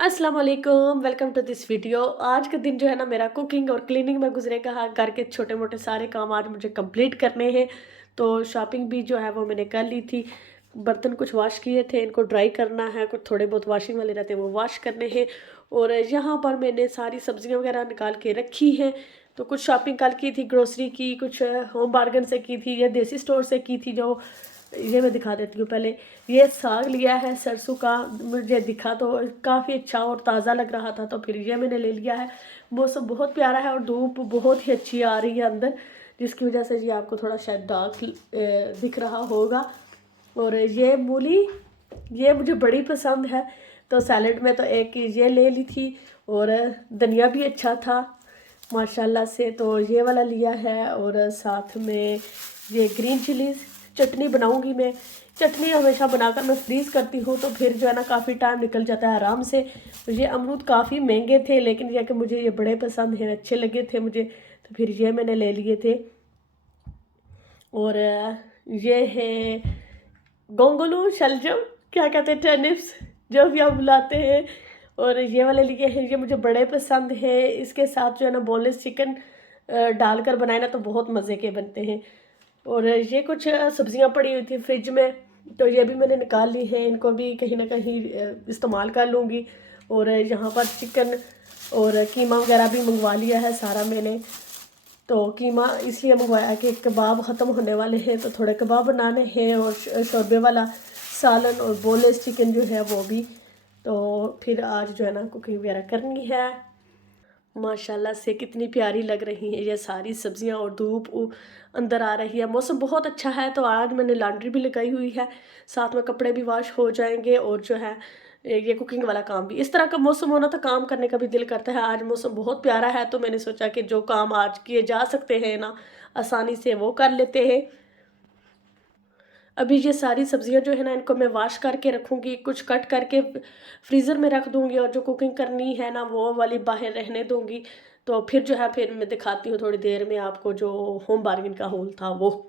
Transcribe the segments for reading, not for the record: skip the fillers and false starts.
अस्सलाम वालेकुम, welcome to this video. आज का दिन जो है ना मेरा कुकिंग और क्लीनिंग में गुजरेगा। हाँ, घर के छोटे मोटे सारे काम आज मुझे कंप्लीट करने हैं। तो शॉपिंग भी जो है वो मैंने कर ली थी। बर्तन कुछ वॉश किए थे, इनको ड्राई करना है। कुछ थोड़े बहुत वॉशिंग वाले रहते हैं वो वॉश करने हैं। और यहाँ पर मैंने सारी सब्जियाँ वगैरह निकाल के रखी हैं। तो कुछ शॉपिंग कल की थी, ग्रोसरी की, कुछ होम बार्गन से की थी, या देसी स्टोर से की थी। जो ये मैं दिखा देती हूँ पहले। ये साग लिया है सरसों का, मुझे दिखा तो काफ़ी अच्छा और ताज़ा लग रहा था, तो फिर ये मैंने ले लिया है। मौसम बहुत प्यारा है और धूप बहुत ही अच्छी आ रही है अंदर, जिसकी वजह से ये आपको थोड़ा शायद डार्क दिख रहा होगा। और ये मूली, ये मुझे बड़ी पसंद है, तो सैलेड में तो एक ये ले ली थी। और धनिया भी अच्छा था माशाल्लाह से, तो ये वाला लिया है। और साथ में ये ग्रीन चिलीज़ चटनी बनाऊंगी मैं। चटनी हमेशा बनाकर मैं फ्रीज़ करती हूँ, तो फिर जो है ना काफ़ी टाइम निकल जाता है आराम से। तो ये अमरूद काफ़ी महंगे थे, लेकिन यह कि मुझे ये बड़े पसंद हैं, अच्छे लगे थे मुझे, तो फिर ये मैंने ले लिए थे। और ये है गोंगलू शलजम, क्या कहते हैं, टर्निप्स, जो भी आप बुलाते हैं। और ये वाले लिए हैं, ये मुझे बड़े पसंद हैं। इसके साथ जो है ना बोनलेस चिकन डालकर बनाए ना तो बहुत मज़े के बनते हैं। और ये कुछ सब्जियां पड़ी हुई थी फ्रिज में, तो ये भी मैंने निकाल ली हैं। इनको भी कहीं ना कहीं इस्तेमाल कर लूँगी। और यहाँ पर चिकन और कीमा वगैरह भी मंगवा लिया है सारा मैंने। तो कीमा इसलिए मंगवाया कि कबाब ख़त्म होने वाले हैं, तो थोड़े कबाब बनाने हैं। और शोरबे वाला सालन और बोनलेस चिकन जो है वो भी। तो फिर आज जो है ना कुकिंग वगैरह करनी है। माशाल्लाह से कितनी प्यारी लग रही हैं ये सारी सब्जियां, और धूप अंदर आ रही है। मौसम बहुत अच्छा है, तो आज मैंने लॉन्ड्री भी लगाई हुई है, साथ में कपड़े भी वॉश हो जाएंगे। और जो है ये कुकिंग वाला काम भी, इस तरह का मौसम होना तो काम करने का भी दिल करता है। आज मौसम बहुत प्यारा है, तो मैंने सोचा कि जो काम आज किए जा सकते हैं ना आसानी से, वो कर लेते हैं। अभी ये सारी सब्जियां जो है ना इनको मैं वॉश करके रखूँगी, कुछ कट करके फ्रीज़र में रख दूँगी, और जो कुकिंग करनी है ना वो वाली बाहर रहने दूँगी। तो फिर जो है फिर मैं दिखाती हूँ थोड़ी देर में आपको जो होम बार्गेन का हॉल था वो।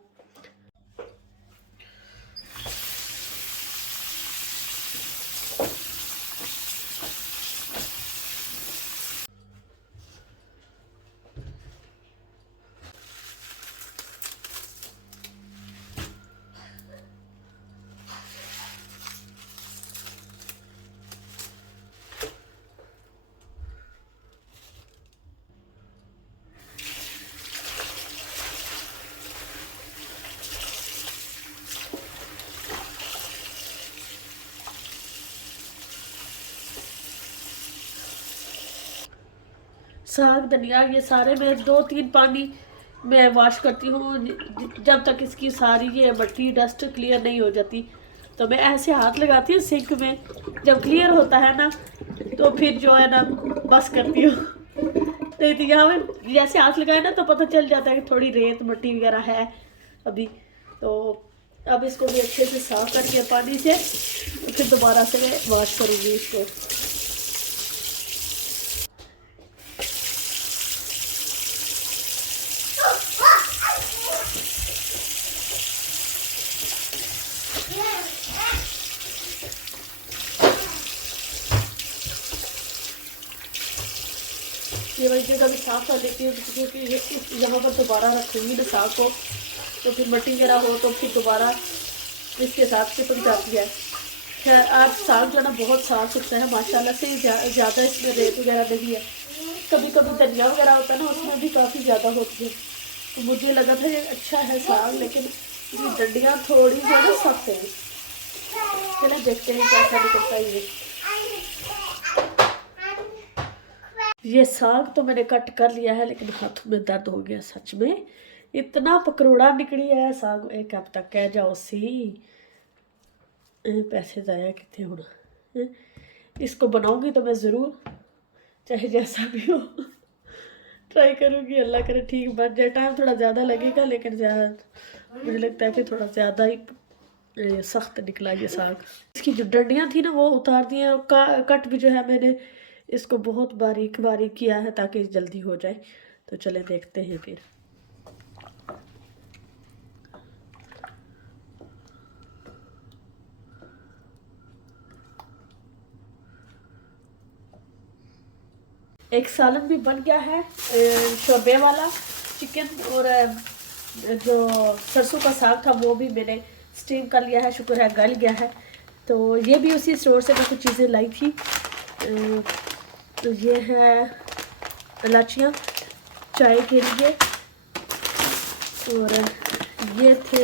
साग धनिया ये सारे मैं 2-3 पानी में वॉश करती हूँ, जब तक इसकी सारी ये मट्टी डस्ट क्लियर नहीं हो जाती। तो मैं ऐसे हाथ लगाती हूँ सिंक में, जब क्लियर होता है ना तो फिर जो है ना बस करती हूँ। तो यहाँ में जैसे हाथ लगाए ना तो पता चल जाता है कि थोड़ी रेत मट्टी वगैरह है अभी। तो अब इसको भी अच्छे से साफ करके पानी से, तो फिर दोबारा से मैं वॉश करूँगी इसको। ये वाली जगह भी साफ कर लेती हूँ, क्योंकि यहाँ पर दोबारा रखूँगी ना साग को, तो फिर मट्टी वगैरह हो तो फिर दोबारा इसके साथ चिपक जाती है। खैर आज साग जो है ना बहुत साफ सुथरा है माशाल्लाह से, ज़्यादा इसमें रेत वगैरह नहीं है। कभी कभी धनिया वगैरह होता है ना उसमें भी काफ़ी ज़्यादा होती है, तो मुझे लगा था ये अच्छा है साग, लेकिन ये डंडियाँ थोड़ी जो है ना सख्त है। चलो देखते हैं कैसा निकलता है ये। ये साग तो मैंने कट कर लिया है, लेकिन हाथों में दर्द हो गया सच में। इतना पकड़ोड़ा निकली है साग, एक हफ्ता कह जाओ सी। पैसे ज़ाया कितने होना। इसको बनाऊंगी तो मैं ज़रूर, चाहे जैसा भी हो, ट्राई करूंगी। अल्लाह करे ठीक बन जाए। टाइम थोड़ा ज़्यादा लगेगा, लेकिन मुझे लगता है कि थोड़ा ज़्यादा ही सख्त निकला ये साग। इसकी जो डंडियाँ थी ना वो उतार दी हैं, और कट भी जो है मैंने इसको बहुत बारीक बारीक किया है ताकि जल्दी हो जाए। तो चले देखते हैं फिर। एक सालन भी बन गया है शोरबे वाला चिकन, और जो सरसों का साग था वो भी मैंने स्टीम कर लिया है, शुक्र है गल गया है। तो ये भी उसी स्टोर से मैं कुछ चीज़ें लाई थी। तो ये है इलायचियाँ चाय के लिए, और ये थे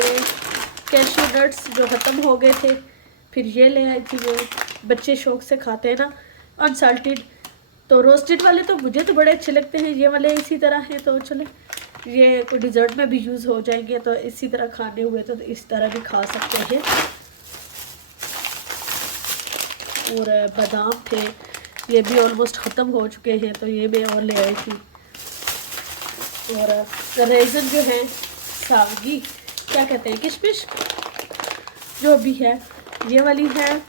कैशू नट्स जो ख़त्म हो गए थे, फिर ये ले आई थी, वो बच्चे शौक से खाते हैं ना अनसाल्टेड। तो रोस्टेड वाले तो मुझे तो बड़े अच्छे लगते हैं, ये वाले इसी तरह हैं, तो चले ये कोई डिज़र्ट में भी यूज़ हो जाएंगे, तो इसी तरह खाने हुए तो इस तरह भी खा सकते हैं। और बादाम थे, ये भी ऑलमोस्ट ख़त्म हो चुके हैं, तो ये मैं और ले आई थी। और रेज़न जो है सावगी क्या कहते हैं, किशमिश जो भी है, ये वाली है,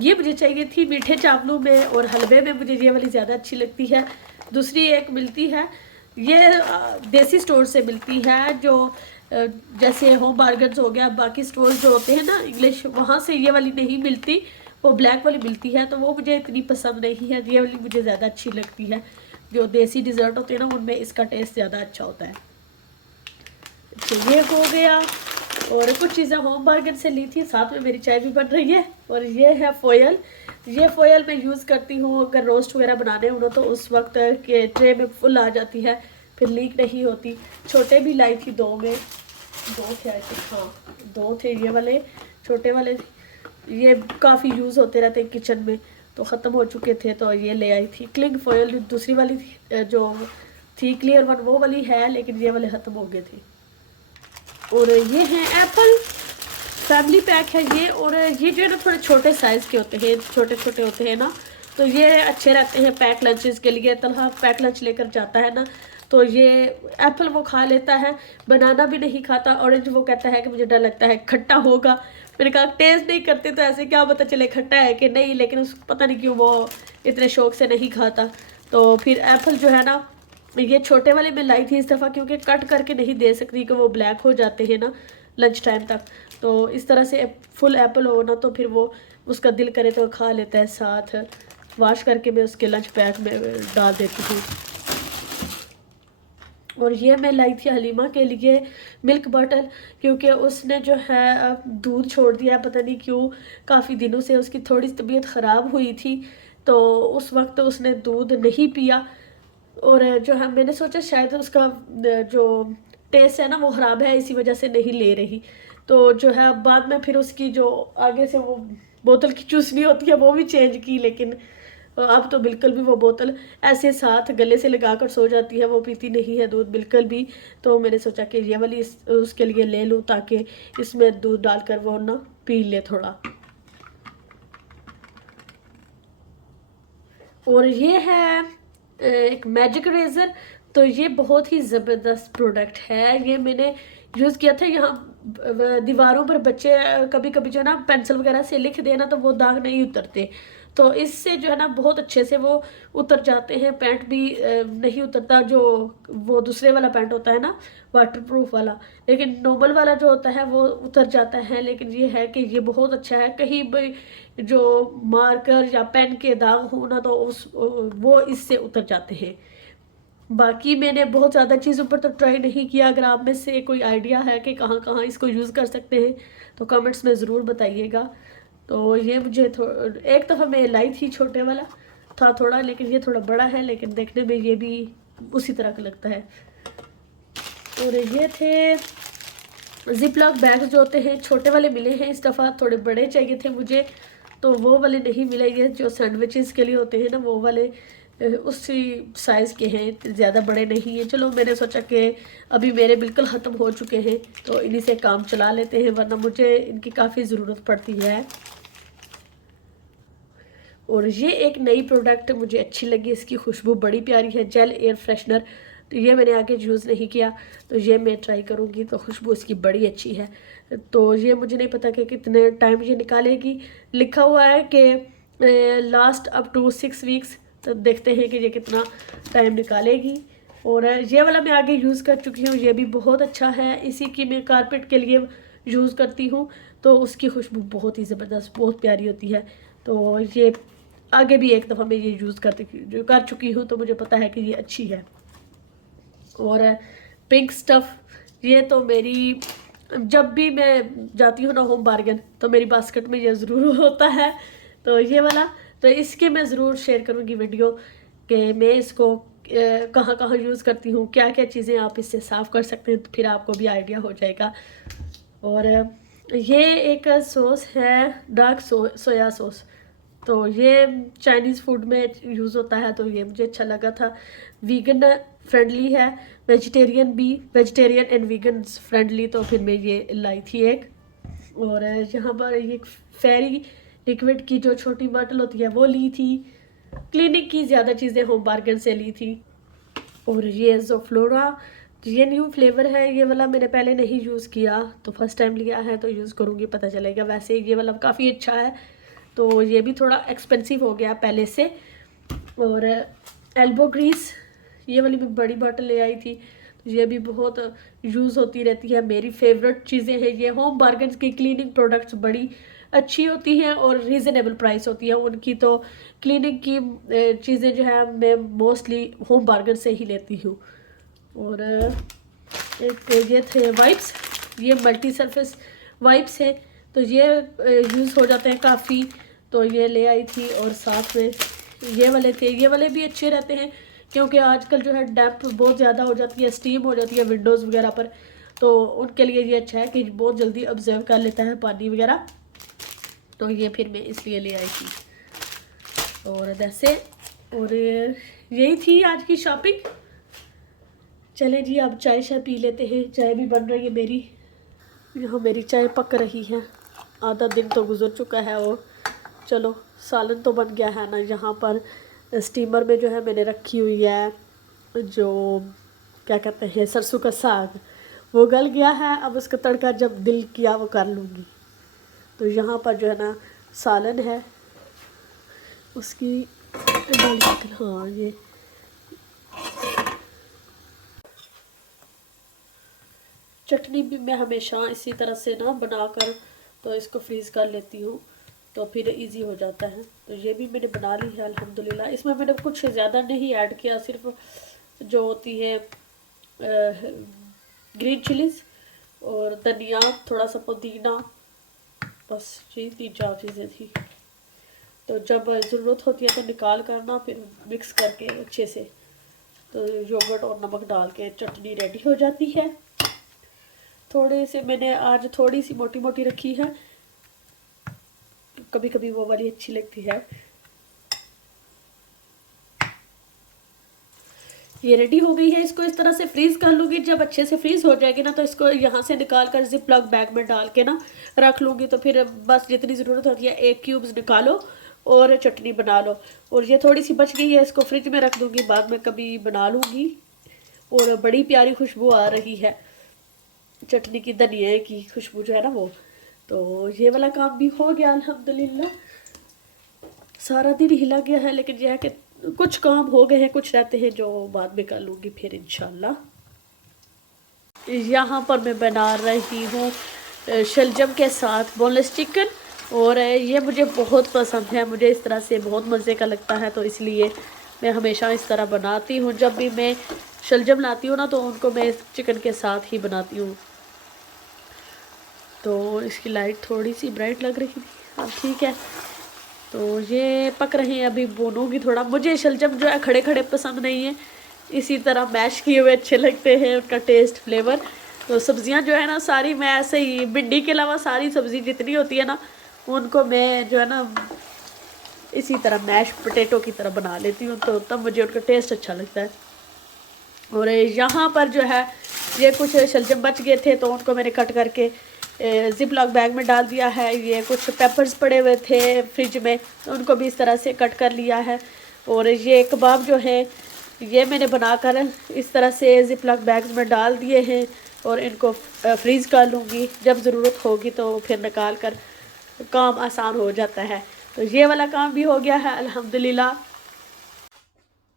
ये मुझे चाहिए थी मीठे चावलों में और हलवे में, मुझे ये वाली ज़्यादा अच्छी लगती है। दूसरी एक मिलती है, ये देसी स्टोर से मिलती है, जो जैसे होम बार्गन्स हो गया, बाकी स्टोर जो होते हैं ना इंग्लिश, वहाँ से ये वाली नहीं मिलती, वो ब्लैक वाली मिलती है, तो वो मुझे इतनी पसंद नहीं है। ये वाली मुझे ज़्यादा अच्छी लगती है, जो देसी डिज़र्ट होते हैं ना उनमें इसका टेस्ट ज़्यादा अच्छा होता है। अच्छा ये हो गया, और कुछ चीज़ें होम बार्गन से ली थी, साथ में मेरी चाय भी बन रही है। और ये है फोयल, ये फोयल मैं यूज़ करती हूँ अगर रोस्ट वगैरह बनाने हो तो उस वक्त के ट्रे में फुल आ जाती है, फिर लीक नहीं होती। छोटे भी लाई थी, दो थे आई थिंक, हाँ 2 थे ये वाले छोटे वाले, ये काफ़ी यूज़ होते रहते हैं किचन में, तो ख़त्म हो चुके थे, तो ये ले आई थी। क्लिंग फोयल दूसरी वाली थी, जो थी क्लियर वन वो वाली है, लेकिन ये वाले ख़त्म हो गए थे। और ये है एप्पल फैमिली पैक है ये, और ये जो है ना थोड़े छोटे साइज़ के होते हैं, छोटे छोटे होते हैं ना, तो ये अच्छे रहते हैं पैक लंचेस के लिए। तलहा पैक लंच लेकर जाता है ना, तो ये एप्पल वो खा लेता है, बनाना भी नहीं खाता। ऑरेंज वो कहता है कि मुझे डर लगता है खट्टा होगा, मैंने कहा टेस्ट नहीं करते तो ऐसे क्या पता चले खट्टा है कि नहीं, लेकिन उसको पता नहीं क्यों वो इतने शौक से नहीं खाता। तो फिर एप्पल जो है ना, ये छोटे वाले में लाई थी इस दफ़ा, क्योंकि कट करके नहीं दे सकती कि वो ब्लैक हो जाते हैं ना लंच टाइम तक। तो इस तरह से फुल एप्पल हो ना, तो फिर वो उसका दिल करे तो खा लेता है। साथ वॉश करके मैं उसके लंच पैक में डाल देती हूँ। और ये मैं लाई थी हलीमा के लिए मिल्क बॉटल, क्योंकि उसने जो है दूध छोड़ दिया, पता नहीं क्यों, काफ़ी दिनों से उसकी थोड़ी तबीयत ख़राब हुई थी, तो उस वक्त उसने दूध नहीं पिया। और जो है मैंने सोचा शायद उसका जो टेस्ट है ना वो ख़राब है, इसी वजह से नहीं ले रही। तो जो है बाद में फिर उसकी जो आगे से वो बोतल की चूसनी होती है वो भी चेंज की, लेकिन अब तो बिल्कुल भी वो बोतल ऐसे साथ गले से लगाकर सो जाती है, वो पीती नहीं है दूध बिल्कुल भी। तो मैंने सोचा कि ये वाली उसके लिए ले लूँ, ताकि इसमें दूध डालकर वो ना पी ले थोड़ा। और ये है एक मैजिक इरेज़र, तो ये बहुत ही ज़बरदस्त प्रोडक्ट है, ये मैंने यूज़ किया था। यहाँ दीवारों पर बच्चे कभी कभी जो है ना पेंसिल वगैरह से लिख देना, तो वो दाग नहीं उतरते, तो इससे जो है ना बहुत अच्छे से वो उतर जाते हैं। पेंट भी नहीं उतरता, जो वो दूसरे वाला पेंट होता है ना वाटरप्रूफ वाला, लेकिन नॉर्मल वाला जो होता है वो उतर जाता है। लेकिन ये है कि ये बहुत अच्छा है, कहीं भी जो मार्कर या पेन के दाग हो ना, तो वो इससे उतर जाते हैं। बाकी मैंने बहुत ज़्यादा चीज़ों पर तो ट्राई नहीं किया, अगर आप में से कोई आइडिया है कि कहाँ कहाँ इसको यूज़ कर सकते हैं तो कमेंट्स में ज़रूर बताइएगा। तो ये मुझे एक दफ़ा मैं लाई थी, छोटे वाला था थोड़ा, लेकिन ये थोड़ा बड़ा है, लेकिन देखने में ये भी उसी तरह का लगता है। और ये थे जिप लॉक बैग जो होते हैं, छोटे वाले मिले हैं इस दफ़ा, थोड़े बड़े चाहिए थे मुझे, तो वो वाले नहीं मिले। ये जो सैंडविचेस के लिए होते हैं ना वो वाले उसी साइज़ के हैं, ज़्यादा बड़े नहीं हैं। चलो मैंने सोचा कि अभी मेरे बिल्कुल ख़त्म हो चुके हैं, तो इन्हीं से काम चला लेते हैं, वरना मुझे इनकी काफ़ी ज़रूरत पड़ती है। और ये एक नई प्रोडक्ट मुझे अच्छी लगी, इसकी खुशबू बड़ी प्यारी है, जेल एयर फ्रेशनर। तो ये मैंने आगे यूज़ नहीं किया, तो ये मैं ट्राई करूँगी, तो खुशबू इसकी बड़ी अच्छी है। तो ये मुझे नहीं पता कि कितने टाइम ये निकालेगी, लिखा हुआ है कि लास्ट अप टू 6 वीक्स, तो देखते हैं कि ये कितना टाइम निकालेगी। और ये वाला मैं आगे यूज़ कर चुकी हूँ, ये भी बहुत अच्छा है, इसी की मैं कारपेट के लिए यूज़ करती हूँ, तो उसकी खुशबू बहुत ही ज़बरदस्त, बहुत प्यारी होती है। तो ये आगे भी एक दफ़ा मैं ये यूज़ कर चुकी हूँ, तो मुझे पता है कि ये अच्छी है। और पिंक स्टफ़, ये तो मेरी जब भी मैं जाती हूँ ना होम बार्गेन, तो मेरी बास्केट में ये ज़रूर होता है। तो ये वाला, तो इसके मैं ज़रूर शेयर करूँगी वीडियो कि मैं इसको कहाँ कहाँ यूज़ करती हूँ, क्या क्या चीज़ें आप इससे साफ़ कर सकते हैं, तो फिर आपको भी आइडिया हो जाएगा। और ये एक सॉस है डार्क सोया सॉस, तो ये चाइनीज़ फूड में यूज़ होता है, तो ये मुझे अच्छा लगा था। वीगन फ्रेंडली है, वेजिटेरियन एंड वीगन फ्रेंडली, तो फिर मैं ये लाई थी एक। और यहाँ पर ये फेरी लिक्विड की जो छोटी बॉटल होती है वो ली थी। क्लिनिक की ज़्यादा चीज़ें होम बार्गेन से ली थी। और ये ज़ोफ्लोरा, ये न्यू फ्लेवर है, ये वाला मैंने पहले नहीं यूज़ किया, तो फर्स्ट टाइम लिया है, तो यूज़ करूँगी, पता चलेगा। वैसे ये वाला काफ़ी अच्छा है, तो ये भी थोड़ा एक्सपेंसिव हो गया पहले से। और एल्बो ग्रीस, ये वाली भी बड़ी बॉटल ले आई थी, तो ये भी बहुत यूज़ होती रहती है, मेरी फेवरेट चीज़ें हैं ये। होम बार्गेन्स की क्लीनिंग प्रोडक्ट्स बड़ी अच्छी होती हैं और रीज़नेबल प्राइस होती है उनकी। तो क्लीनिंग की चीज़ें जो है मैं मोस्टली होम बार्गेन से ही लेती हूँ। और एक ये थे वाइप्स, ये मल्टी सरफेस वाइप्स है, तो ये यूज़ हो जाते हैं काफ़ी, तो ये ले आई थी। और साथ में ये वाले थे, ये वाले भी अच्छे रहते हैं, क्योंकि आजकल जो है डैम्प बहुत ज़्यादा हो जाती है, स्टीम हो जाती है विंडोज़ वगैरह पर, तो उनके लिए ये अच्छा है कि बहुत जल्दी ऑब्जर्व कर लेता है पानी वगैरह, तो ये फिर मैं इसलिए ले आई थी। और वैसे, और यही थी आज की शॉपिंग। चलें जी, अब चाय शाय पी लेते हैं, चाय भी बन रही है मेरी। यहाँ मेरी चाय पक रही है, आधा दिन तो गुजर चुका है। और चलो, सालन तो बन गया है ना। यहाँ पर स्टीमर में जो है मैंने रखी हुई है, जो क्या कहते हैं, सरसों का साग, वो गल गया है। अब उसका तड़का जब दिल किया वो कर लूँगी। तो यहाँ पर जो है ना सालन है, उसकी हाँ, ये चटनी भी मैं हमेशा इसी तरह से ना बनाकर तो इसको फ्रीज़ कर लेती हूँ, तो फिर इजी हो जाता है। तो ये भी मैंने बना ली है अल्हम्दुलिल्लाह। इसमें मैंने कुछ ज़्यादा नहीं ऐड किया, सिर्फ जो होती है ग्रीन चिलीज़ और धनिया, थोड़ा सा पुदीना, बस ये 3-4 चीज़ें थी। तो जब ज़रूरत होती है तो निकाल कर ना फिर मिक्स करके अच्छे से, तो योगर्ट और नमक डाल के चटनी रेडी हो जाती है। थोड़े से मैंने आज थोड़ी सी मोटी मोटी रखी है, कभी कभी वो वाली अच्छी लगती है। ये रेडी हो गई है, इसको इस तरह से फ्रीज़ कर लूँगी। जब अच्छे से फ्रीज़ हो जाएगी ना, तो इसको यहाँ से निकाल कर जिप लॉक बैग में डाल के ना रख लूँगी। तो फिर बस जितनी ज़रूरत होती है एक क्यूब्स निकालो और चटनी बना लो। और ये थोड़ी सी बच गई है, इसको फ्रिज में रख दूँगी, बाद में कभी बना लूँगी। और बड़ी प्यारी खुशबू आ रही है चटनी की, धनिया की खुशबू जो है ना वो। तो ये वाला काम भी हो गया अल्हम्दुलिल्लाह। सारा दिन हिला गया है, लेकिन यह है कि कुछ काम हो गए हैं, कुछ रहते हैं जो बाद में कर लूँगी फिर इंशाल्लाह। यहाँ पर मैं बना रही हूँ शलजम के साथ बोनलेस चिकन, और ये मुझे बहुत पसंद है, मुझे इस तरह से बहुत मज़े का लगता है, तो इसलिए मैं हमेशा इस तरह बनाती हूँ। जब भी मैं शलजम लाती हूँ ना, तो उनको मैं चिकन के साथ ही बनाती हूँ। तो इसकी लाइट थोड़ी सी ब्राइट लग रही थी, अब ठीक है। तो ये पक रहे हैं, अभी भूनूंगी थोड़ा। मुझे शलजम जो है खड़े खड़े पसंद नहीं है, इसी तरह मैश किए हुए अच्छे लगते हैं, उनका टेस्ट फ्लेवर। तो सब्जियां जो है ना सारी मैं ऐसे ही, भिंडी के अलावा सारी सब्ज़ी जितनी होती है ना, उनको मैं जो है ना इसी तरह मैश पोटैटो की तरह बना लेती हूँ, तो तब मुझे उनका टेस्ट अच्छा लगता है। और यहाँ पर जो है ये कुछ शलजम बच गए थे, तो उनको मैंने कट करके जिप लॉक बैग में डाल दिया है। ये कुछ पेपर्स पड़े हुए थे फ्रिज में, तो उनको भी इस तरह से कट कर लिया है। और ये कबाब जो है ये मैंने बनाकर इस तरह से जिप लॉक बैग्स में डाल दिए हैं, और इनको फ्रीज़ कर लूँगी। जब ज़रूरत होगी तो फिर निकाल कर काम आसान हो जाता है। तो ये वाला काम भी हो गया है अल्हम्दुलिल्लाह।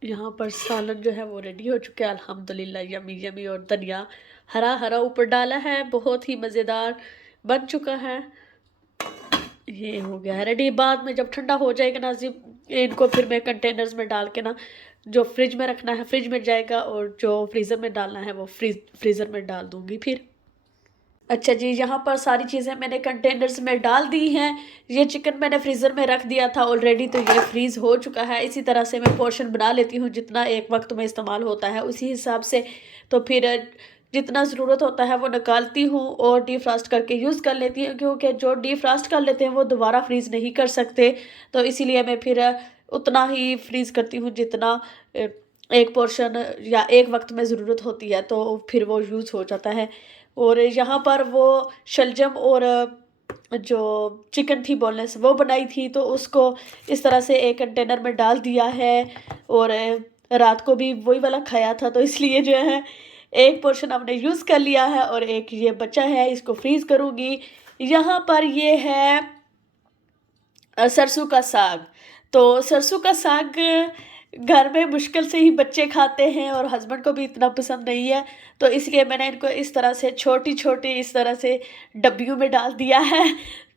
यहाँ पर सालन जो है वो रेडी हो चुका है अल्हम्दुलिल्लाह, यमी यमी। और धनिया हरा हरा ऊपर डाला है, बहुत ही मज़ेदार बन चुका है। ये हो गया है रेडी। बाद में जब ठंडा हो जाएगा ना, इनको फिर मैं कंटेनर्स में डाल के ना, जो फ्रिज में रखना है फ्रिज में जाएगा, और जो फ्रीज़र में डालना है वो फ्रीज़र में डाल दूँगी फिर। अच्छा जी, यहाँ पर सारी चीज़ें मैंने कंटेनर्स में डाल दी हैं। ये चिकन मैंने फ्रीज़र में रख दिया था ऑलरेडी, तो ये फ्रीज़ हो चुका है। इसी तरह से मैं पोर्शन बना लेती हूँ, जितना एक वक्त में इस्तेमाल होता है उसी हिसाब से। तो फिर जितना ज़रूरत होता है वो निकालती हूँ और डीफ्रॉस्ट करके यूज़ कर लेती हूँ, क्योंकि जो डीफ्रॉस्ट कर लेते हैं वो दोबारा फ्रीज़ नहीं कर सकते। तो इसीलिए मैं फिर उतना ही फ्रीज़ करती हूँ जितना अ, एक पोर्शन या एक वक्त में ज़रूरत होती है, तो फिर वो यूज़ हो जाता है। और यहाँ पर वो शलजम और जो चिकन थी बोनलेस वो बनाई थी, तो उसको इस तरह से एक कंटेनर में डाल दिया है। और रात को भी वही वाला खाया था, तो इसलिए जो है एक पोर्शन हमने यूज़ कर लिया है और एक ये बचा है, इसको फ्रीज़ करूँगी। यहाँ पर ये है सरसों का साग। तो सरसों का साग घर में मुश्किल से ही बच्चे खाते हैं और हस्बैंड को भी इतना पसंद नहीं है। तो इसलिए मैंने इनको इस तरह से छोटी-छोटी इस तरह से डब्बियों में डाल दिया है।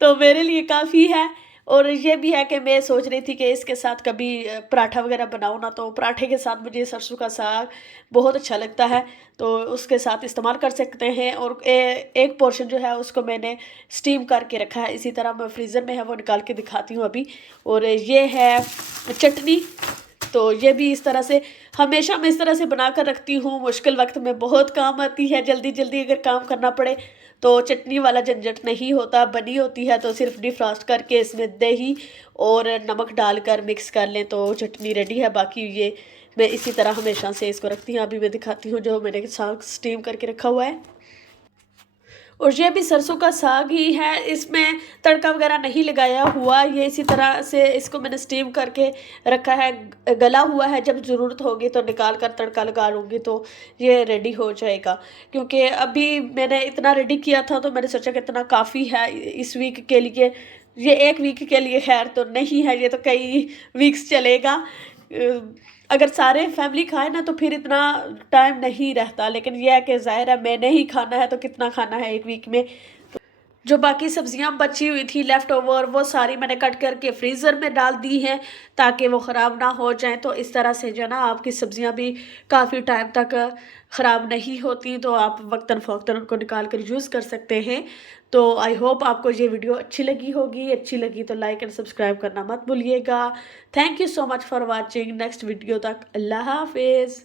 तो मेरे लिए काफ़ी है। और ये भी है कि मैं सोच रही थी कि इसके साथ कभी पराठा वग़ैरह बनाऊँ ना, तो पराठे के साथ मुझे सरसों का साग बहुत अच्छा लगता है। तो उसके साथ इस्तेमाल कर सकते हैं। और एक पोर्शन जो है उसको मैंने स्टीम करके रखा है, इसी तरह मैं फ्रीज़र में है वो निकाल के दिखाती हूँ अभी। और ये है चटनी, तो ये भी इस तरह से हमेशा मैं इस तरह से बना कर रखती हूँ, मुश्किल वक्त में बहुत काम आती है। जल्दी जल्दी अगर काम करना पड़े तो चटनी वाला झंझट नहीं होता, बनी होती है तो सिर्फ डिफ्रॉस्ट करके इसमें दही और नमक डालकर मिक्स कर लें तो चटनी रेडी है। बाकी ये मैं इसी तरह हमेशा से इसको रखती हूँ। अभी मैं दिखाती हूँ जो मैंने साग स्टीम करके रखा हुआ है। और ये भी सरसों का साग ही है, इसमें तड़का वगैरह नहीं लगाया हुआ। ये इसी तरह से इसको मैंने स्टीम करके रखा है, गला हुआ है। जब ज़रूरत होगी तो निकाल कर तड़का लगा लूँगी, तो ये रेडी हो जाएगा। क्योंकि अभी मैंने इतना रेडी किया था तो मैंने सोचा कि इतना काफ़ी है इस वीक के लिए। ये 1 वीक के लिए खैर तो नहीं है, ये तो कई वीक्स चलेगा। अगर सारे फैमिली खाए ना तो फिर इतना टाइम नहीं रहता, लेकिन ये है कि ज़ाहिर है मैंने ही खाना है तो कितना खाना है 1 वीक में। जो बाकी सब्जियां बची हुई थी लेफ़्ट ओवर, वो सारी मैंने कट करके फ्रीज़र में डाल दी हैं ताकि वो ख़राब ना हो जाएँ। तो इस तरह से जो है ना आपकी सब्जियां भी काफ़ी टाइम तक ख़राब नहीं होती, तो आप वक्तन-फ़ौक्तन उनको निकाल कर यूज़ कर सकते हैं। तो आई होप आपको ये वीडियो अच्छी लगी होगी। अच्छी लगी तो लाइक एंड सब्सक्राइब करना मत भूलिएगा। Thank you so much for watching. Next video तक अल्लाह हाफ़िज़।